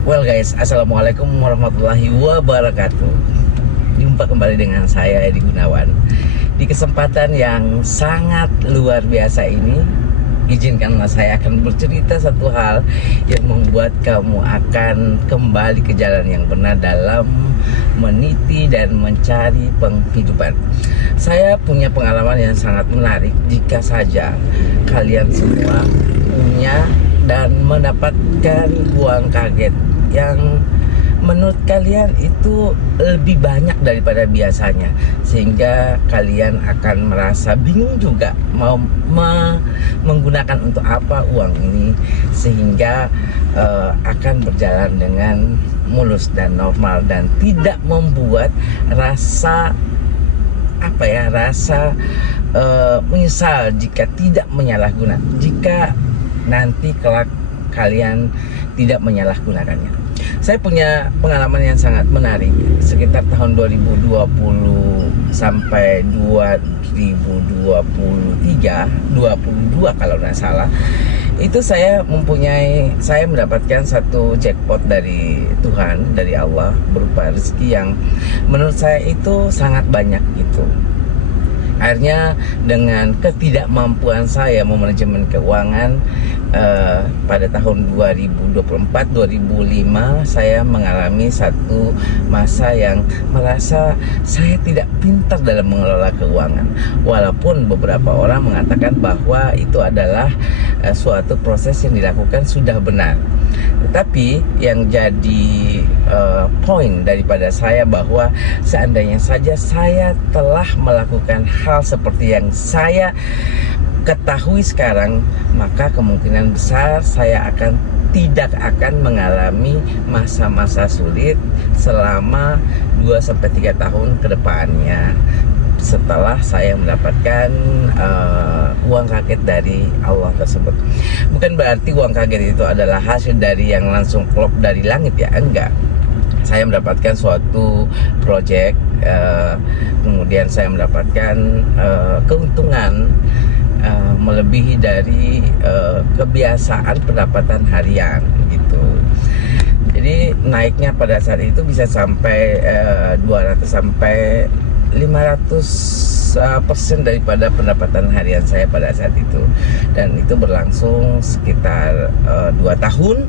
Well guys, assalamualaikum warahmatullahi wabarakatuh. Jumpa kembali dengan saya Edi Gunawan. Di kesempatan yang sangat luar biasa ini, izinkanlah saya akan bercerita satu hal yang membuat kamu akan kembali ke jalan yang benar dalam meniti dan mencari penghidupan. Saya punya pengalaman yang sangat menarik jika saja kalian semua punya dan mendapatkan uang kaget yang menurut kalian itu lebih banyak daripada biasanya, sehingga kalian akan merasa bingung juga mau menggunakan untuk apa uang ini, sehingga akan berjalan dengan mulus dan normal dan tidak membuat rasa menyesal jika tidak menyalahgunakan, jika nanti kelak kalian tidak menyalahgunakannya. Saya punya pengalaman yang sangat menarik sekitar tahun 2020 sampai 2022 kalau tidak salah. Itu saya mendapatkan satu jackpot dari Tuhan, dari Allah, berupa rezeki yang menurut saya itu sangat banyak gitu. Akhirnya dengan ketidakmampuan saya memanajemen keuangan, pada tahun 2024-2005 saya mengalami satu masa yang merasa saya tidak pintar dalam mengelola keuangan. Walaupun beberapa orang mengatakan bahwa itu adalah suatu proses yang dilakukan sudah benar. Tetapi yang jadi poin daripada saya bahwa seandainya saja saya telah melakukan hal seperti yang saya ketahui sekarang, maka kemungkinan besar saya tidak akan mengalami masa-masa sulit selama 2-3 tahun ke depannya setelah saya mendapatkan uang kaget dari Allah tersebut. Bukan berarti uang kaget itu adalah hasil dari yang langsung klop dari langit ya, enggak. Saya mendapatkan suatu project, kemudian saya mendapatkan keuntungan melebihi dari kebiasaan pendapatan harian gitu. Jadi naiknya pada saat itu bisa sampai 200 sampai 500% daripada pendapatan harian saya pada saat itu, dan itu berlangsung sekitar 2 tahun.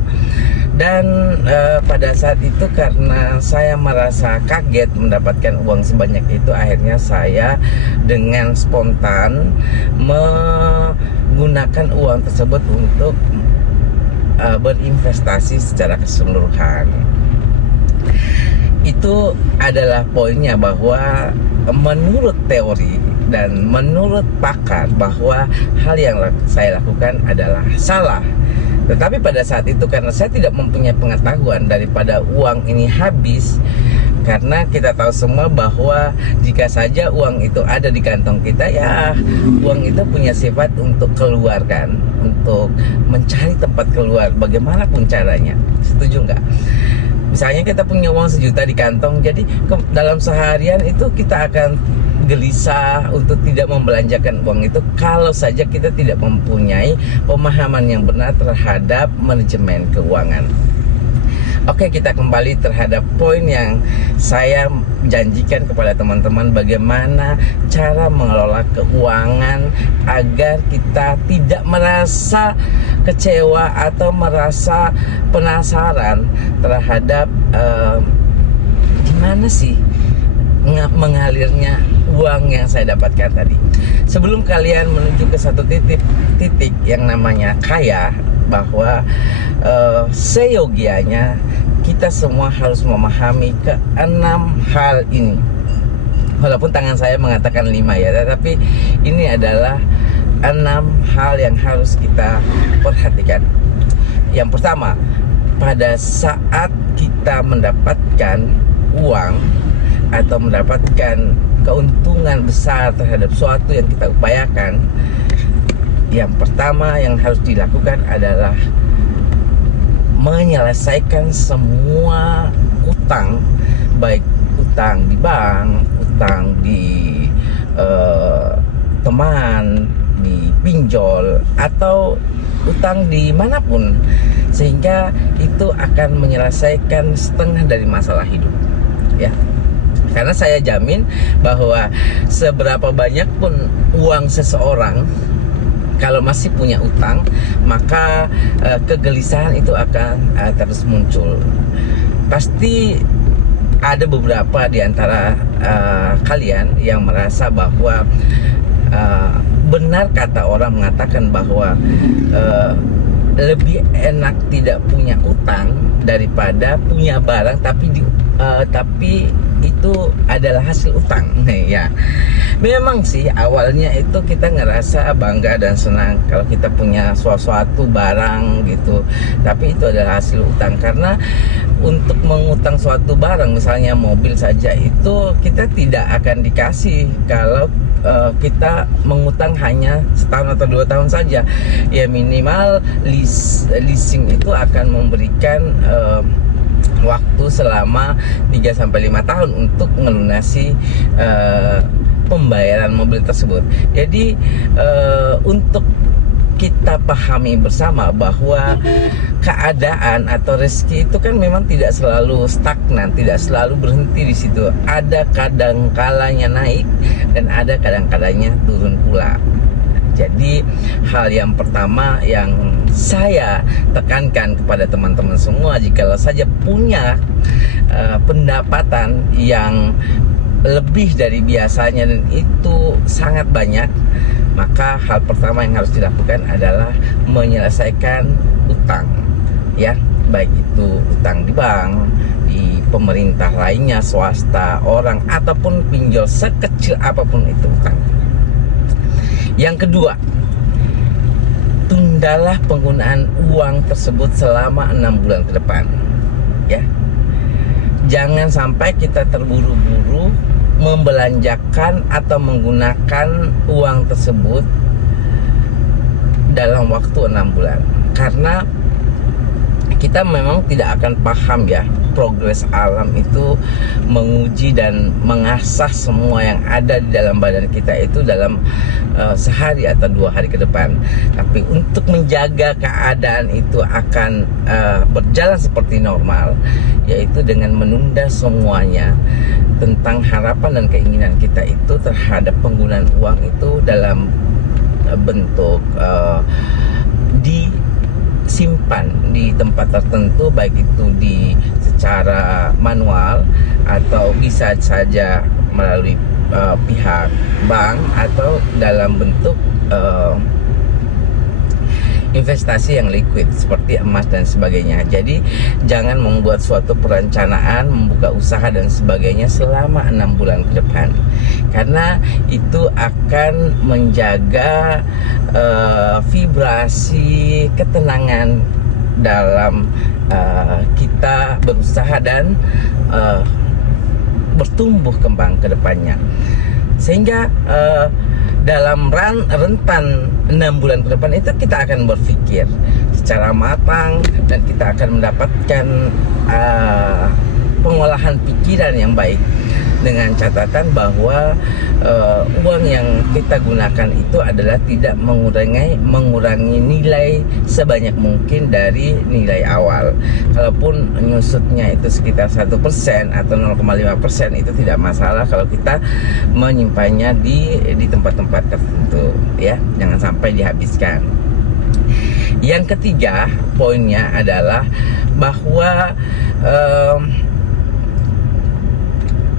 Dan pada saat itu karena saya merasa kaget mendapatkan uang sebanyak itu, akhirnya saya dengan spontan menggunakan uang tersebut untuk berinvestasi secara keseluruhan. Itu adalah poinnya, bahwa menurut teori dan menurut pakar bahwa hal yang saya lakukan adalah salah. Tetapi pada saat itu karena saya tidak mempunyai pengetahuan daripada uang ini habis, karena kita tahu semua bahwa jika saja uang itu ada di kantong kita, ya uang itu punya sifat untuk keluarkan, untuk mencari tempat keluar bagaimanapun caranya. Setuju nggak? Misalnya kita punya uang 1 juta di kantong, jadi dalam seharian itu kita akan gelisah untuk tidak membelanjakan uang itu kalau saja kita tidak mempunyai pemahaman yang benar terhadap manajemen keuangan. Oke, kita kembali terhadap poin yang saya janjikan kepada teman-teman, bagaimana cara mengelola keuangan agar kita tidak merasa kecewa atau merasa penasaran terhadap gimana sih mengalirnya uang yang saya dapatkan tadi. Sebelum kalian menuju ke satu titik yang namanya kaya, bahwa seyogianya kita semua harus memahami ke-6 hal ini. Walaupun tangan saya mengatakan 5 ya, tetapi ini adalah 6 hal yang harus kita perhatikan. Yang pertama, pada saat kita mendapatkan uang atau mendapatkan keuntungan besar terhadap suatu yang kita upayakan, yang pertama yang harus dilakukan adalah menyelesaikan semua utang, baik utang di bank, utang di teman, di pinjol, atau utang dimanapun, sehingga itu akan menyelesaikan setengah dari masalah hidup, ya. Karena saya jamin bahwa seberapa banyak pun uang seseorang, kalau masih punya utang, maka kegelisahan itu akan terus muncul. Pasti ada beberapa di antara kalian yang merasa bahwa benar kata orang mengatakan bahwa lebih enak tidak punya utang daripada punya barang tapi itu adalah hasil utang. Ya, memang sih awalnya itu kita ngerasa bangga dan senang kalau kita punya suatu barang gitu, tapi itu adalah hasil utang. Karena untuk mengutang suatu barang, misalnya mobil saja, itu kita tidak akan dikasih kalau kita mengutang hanya setahun atau 2 tahun saja. Ya minimal leasing itu akan memberikan waktu selama 3-5 tahun untuk melunasi pembayaran mobil tersebut. Jadi untuk kita pahami bersama bahwa keadaan atau rezeki itu kan memang tidak selalu stagnan, tidak selalu berhenti di situ. Ada kadang kalanya naik dan ada kadang kalanya turun pula. Jadi hal yang pertama yang saya tekankan kepada teman-teman semua, jikalau saja punya pendapatan yang lebih dari biasanya dan itu sangat banyak, maka hal pertama yang harus dilakukan adalah menyelesaikan utang, ya, baik itu utang di bank, di pemerintah lainnya, swasta, orang, ataupun pinjol sekecil apapun itu utang. Yang kedua, tundalah penggunaan uang tersebut selama 6 bulan ke depan, ya. Jangan sampai kita terburu-buru membelanjakan atau menggunakan uang tersebut dalam waktu 6 bulan, karena kita memang tidak akan paham, ya, progres alam itu menguji dan mengasah semua yang ada di dalam badan kita itu dalam sehari atau 2 hari ke depan. Tapi untuk menjaga keadaan itu akan berjalan seperti normal, yaitu dengan menunda semuanya tentang harapan dan keinginan kita itu terhadap penggunaan uang itu dalam bentuk disimpan di tempat tertentu, baik itu secara manual atau bisa saja melalui pihak bank atau dalam bentuk investasi yang liquid seperti emas dan sebagainya. Jadi jangan membuat suatu perencanaan membuka usaha dan sebagainya selama 6 bulan ke depan, karena itu akan menjaga vibrasi ketenangan dalam kita berusaha dan bertumbuh kembang ke depannya. Sehingga dalam rentan 6 bulan ke depan itu kita akan berpikir secara matang dan kita akan mendapatkan pengolahan pikiran yang baik, dengan catatan bahwa uang yang kita gunakan itu adalah tidak mengurangi nilai sebanyak mungkin dari nilai awal. Kalaupun nyusutnya itu sekitar 1% atau 0,5%, itu tidak masalah kalau kita menyimpannya di tempat-tempat tertentu, ya, jangan sampai dihabiskan. Yang ketiga poinnya adalah bahwa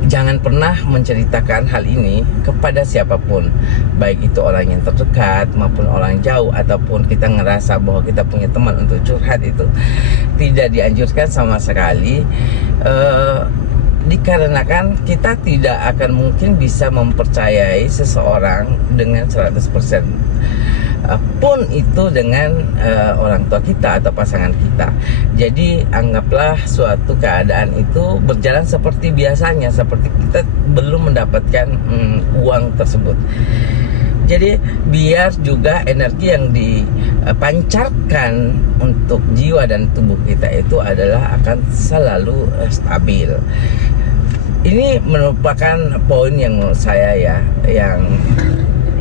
jangan pernah menceritakan hal ini kepada siapapun, baik itu orang yang terdekat maupun orang jauh, ataupun kita ngerasa bahwa kita punya teman untuk curhat. Itu tidak dianjurkan sama sekali, dikarenakan kita tidak akan mungkin bisa mempercayai seseorang dengan 100%, pun itu dengan orang tua kita atau pasangan kita. Jadi anggaplah suatu keadaan itu berjalan seperti biasanya, seperti kita belum mendapatkan uang tersebut. Jadi biar juga energi yang dipancarkan untuk jiwa dan tubuh kita itu adalah akan selalu stabil. Ini merupakan poin yang menurut saya, ya, yang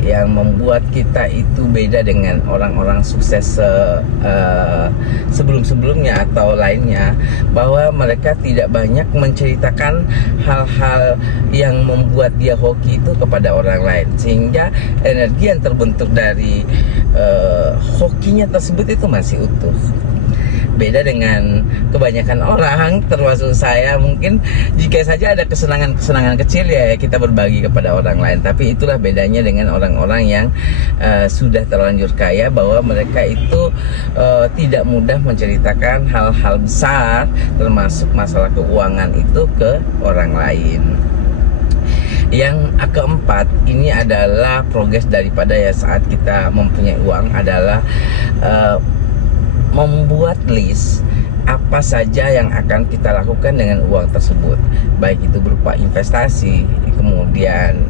yang membuat kita itu beda dengan orang-orang sukses sebelum-sebelumnya atau lainnya, bahwa mereka tidak banyak menceritakan hal-hal yang membuat dia hoki itu kepada orang lain, sehingga energi yang terbentuk dari hokinya tersebut itu masih utuh. Beda dengan kebanyakan orang, termasuk saya, mungkin jika saja ada kesenangan-kesenangan kecil ya kita berbagi kepada orang lain. Tapi itulah bedanya dengan orang-orang yang sudah terlanjur kaya, bahwa mereka itu tidak mudah menceritakan hal-hal besar, termasuk masalah keuangan itu ke orang lain. Yang keempat, ini adalah progres daripada ya saat kita mempunyai uang, adalah membuat list apa saja yang akan kita lakukan dengan uang tersebut, baik itu berupa investasi, kemudian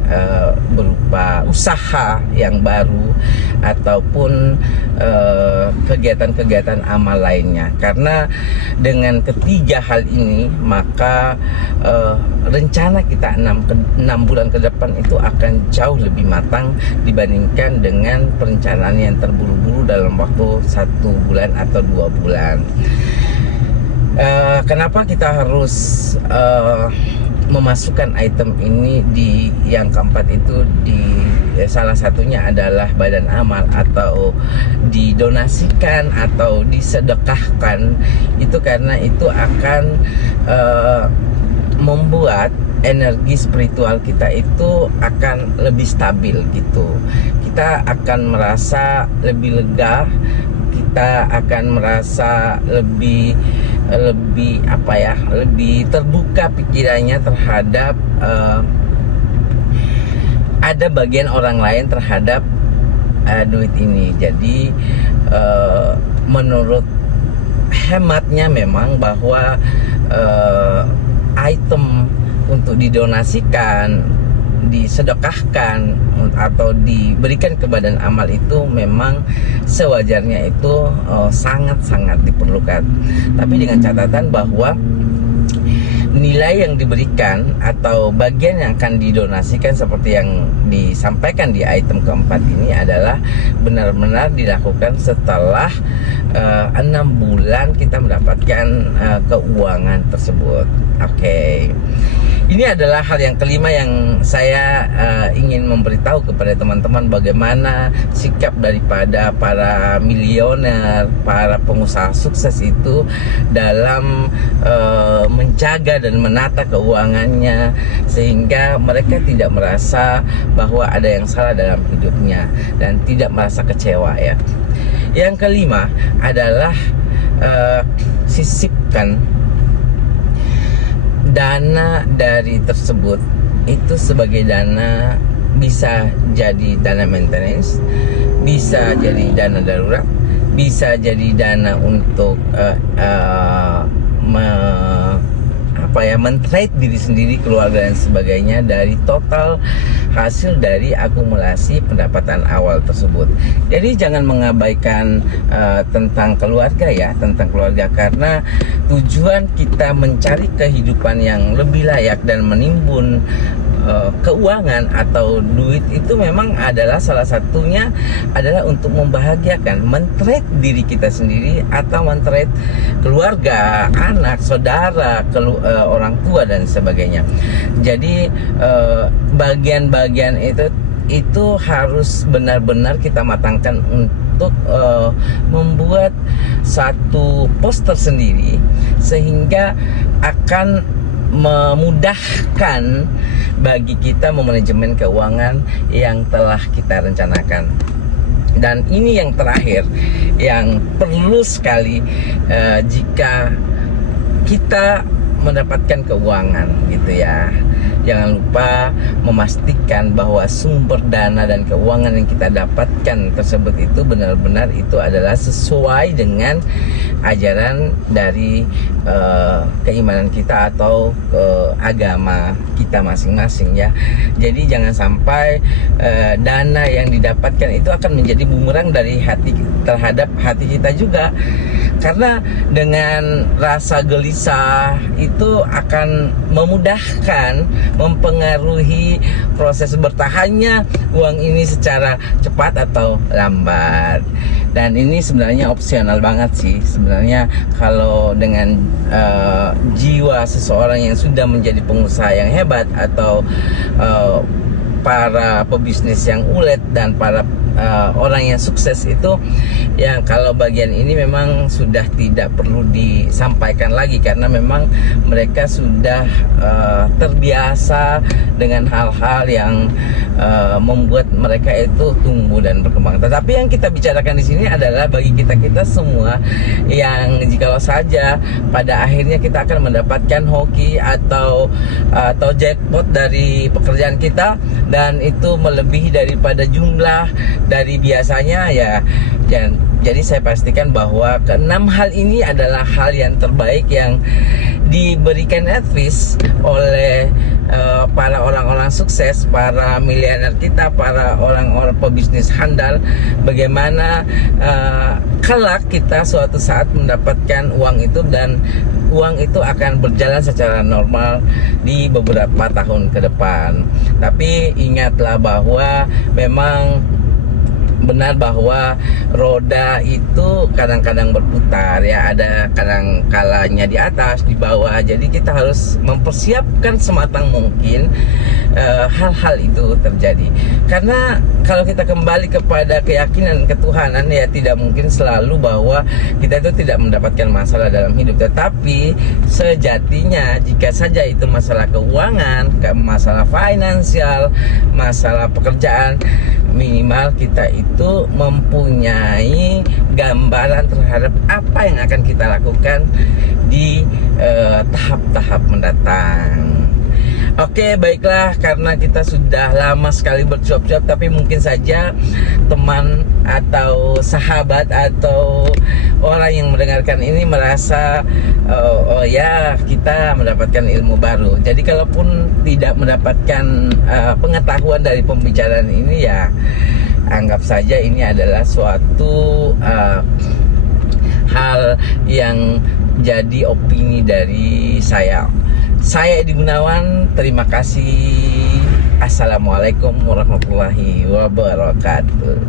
berupa usaha yang baru, ataupun kegiatan-kegiatan amal lainnya. Karena dengan ketiga hal ini, maka rencana kita 6 bulan ke depan itu akan jauh lebih matang dibandingkan dengan perencanaan yang terburu-buru dalam waktu 1 bulan atau 2 bulan. Kenapa kita harus memasukkan item ini di yang keempat itu, di salah satunya adalah badan amal atau didonasikan atau disedekahkan, itu karena itu akan membuat energi spiritual kita itu akan lebih stabil gitu. Kita akan merasa lebih lega, kita akan merasa lebih terbuka pikirannya terhadap ada bagian orang lain terhadap duit ini. Jadi menurut hematnya memang bahwa item untuk didonasikan, disedekahkan atau diberikan ke badan amal itu memang sewajarnya itu sangat-sangat diperlukan. Tapi dengan catatan bahwa nilai yang diberikan atau bagian yang akan didonasikan seperti yang disampaikan di item keempat ini adalah benar-benar dilakukan setelah 6 bulan kita mendapatkan keuangan tersebut. Oke. Ini adalah hal yang kelima yang saya ingin memberitahu kepada teman-teman, bagaimana sikap daripada para milioner, para pengusaha sukses itu dalam menjaga dan menata keuangannya, sehingga mereka tidak merasa bahwa ada yang salah dalam hidupnya dan tidak merasa kecewa ya. Yang kelima adalah sisipkan dana dari tersebut itu sebagai dana, bisa jadi dana maintenance, bisa jadi dana darurat, bisa jadi dana untuk men-trade diri sendiri, keluarga dan sebagainya dari total hasil dari akumulasi pendapatan awal tersebut. Jadi jangan mengabaikan tentang keluarga ya, tentang keluarga, karena tujuan kita mencari kehidupan yang lebih layak dan menimbun keuangan atau duit itu memang adalah salah satunya adalah untuk membahagiakan, men-trade diri kita sendiri atau men-trade keluarga, anak, saudara, orang tua dan sebagainya. Jadi bagian-bagian itu harus benar-benar kita matangkan untuk membuat satu poster sendiri, sehingga akan memudahkan bagi kita memanajemen keuangan yang telah kita rencanakan. Dan ini yang terakhir yang perlu sekali jika kita mendapatkan keuangan gitu ya. Jangan lupa memastikan bahwa sumber dana dan keuangan yang kita dapatkan tersebut itu benar-benar itu adalah sesuai dengan ajaran dari keimanan kita atau agama kita masing-masing ya. Jadi jangan sampai dana yang didapatkan itu akan menjadi bumerang dari hati terhadap hati kita juga. Karena dengan rasa gelisah itu akan memudahkan mempengaruhi proses bertahannya uang ini secara cepat atau lambat. Dan ini sebenarnya opsional banget sih sebenarnya kalau dengan jiwa seseorang yang sudah menjadi pengusaha yang hebat atau para pebisnis yang ulet dan para orang yang sukses itu, yang kalau bagian ini memang sudah tidak perlu disampaikan lagi karena memang mereka sudah terbiasa dengan hal-hal yang membuat mereka itu tumbuh dan berkembang. Tetapi yang kita bicarakan di sini adalah bagi kita semua yang jikalau saja pada akhirnya kita akan mendapatkan hoki atau jackpot dari pekerjaan kita dan itu melebihi daripada jumlah dari biasanya ya. Jadi saya pastikan bahwa keenam hal ini adalah hal yang terbaik yang diberikan advice oleh para orang-orang sukses, para miliuner kita, para orang-orang pebisnis handal, bagaimana kelak kita suatu saat mendapatkan uang itu dan uang itu akan berjalan secara normal di beberapa tahun ke depan. Tapi ingatlah bahwa memang benar bahwa roda itu kadang-kadang berputar ya, ada kadang kalanya di atas, di bawah. Jadi kita harus mempersiapkan sematang mungkin hal-hal itu terjadi. Karena kalau kita kembali kepada keyakinan ketuhanan ya, tidak mungkin selalu bahwa kita itu tidak mendapatkan masalah dalam hidup. Tetapi sejatinya jika saja itu masalah keuangan, masalah finansial, masalah pekerjaan, minimal kita itu mempunyai gambaran terhadap apa yang akan kita lakukan di tahap-tahap mendatang. Oke, baiklah, karena kita sudah lama sekali bercuap-cuap, tapi mungkin saja teman atau sahabat atau orang yang mendengarkan ini merasa oh ya, kita mendapatkan ilmu baru. Jadi kalaupun tidak mendapatkan pengetahuan dari pembicaraan ini ya, anggap saja ini adalah suatu hal yang jadi opini dari saya. Saya Edi Gunawan, terima kasih. Assalamualaikum warahmatullahi wabarakatuh.